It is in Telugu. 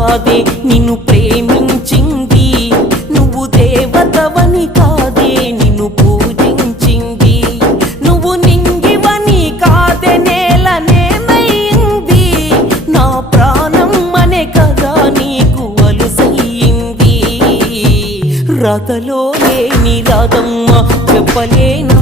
కాదే నిన్ను ప్రేమించింది, నువ్వు దేవతవని కాదే నిన్ను పూజించింది, నువ్వు నింగివని కాదే నేలనేమైంది, నా ప్రాణం అనే కదా నీకు అలుసయ్యింది. రాతలో లేని రాదమ్మ చెప్పలేను